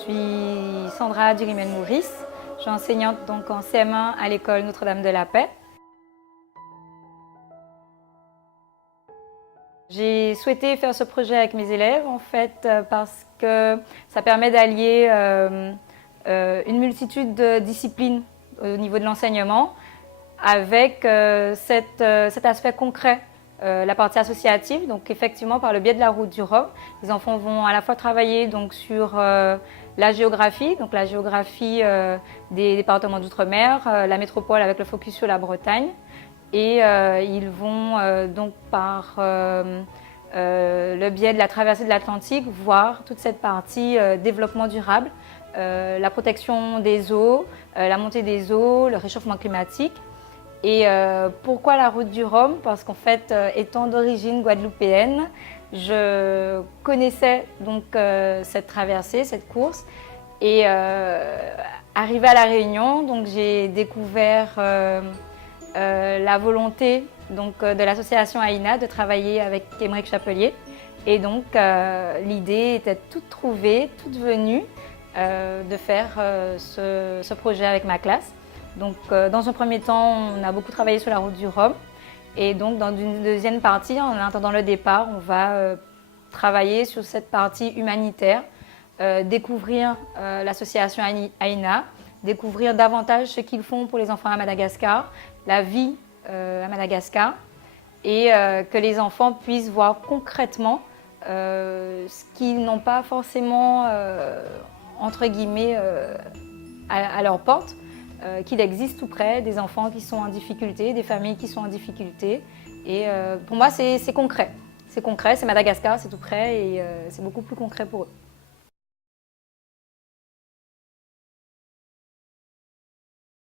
suis Sandra Durimel-Maurice. Je suis enseignante donc en CM1 à l'école Notre-Dame de la Paix. J'ai souhaité faire ce projet avec mes élèves en fait parce que ça permet d'allier une multitude de disciplines au niveau de l'enseignement avec cet aspect concret, la partie associative. Donc effectivement, par le biais de la route du Rhum, les enfants vont à la fois travailler donc, sur la géographie des départements d'outre-mer, la métropole avec le focus sur la Bretagne. Et ils vont donc par le biais de la traversée de l'Atlantique voir toute cette partie développement durable, la protection des eaux, la montée des eaux, le réchauffement climatique. Et pourquoi la route du Rhum? Parce qu'en fait, étant d'origine guadeloupéenne, je connaissais donc cette traversée, cette course. Et arrivée à La Réunion, donc j'ai découvert la volonté donc, de l'association AINA de travailler avec Émeric Chapelier. Et donc l'idée était toute trouvée, toute venue de faire ce projet avec ma classe. Donc dans un premier temps, on a beaucoup travaillé sur la route du Rhum. Et donc dans une deuxième partie, en attendant le départ, on va travailler sur cette partie humanitaire, découvrir l'association AINA, découvrir davantage ce qu'ils font pour les enfants à Madagascar, la vie à Madagascar, et que les enfants puissent voir concrètement ce qu'ils n'ont pas forcément, entre guillemets, à leur porte, qu'il existe tout près des enfants qui sont en difficulté, des familles qui sont en difficulté. Et pour moi, c'est concret. C'est concret, c'est Madagascar, c'est tout près et c'est beaucoup plus concret pour eux.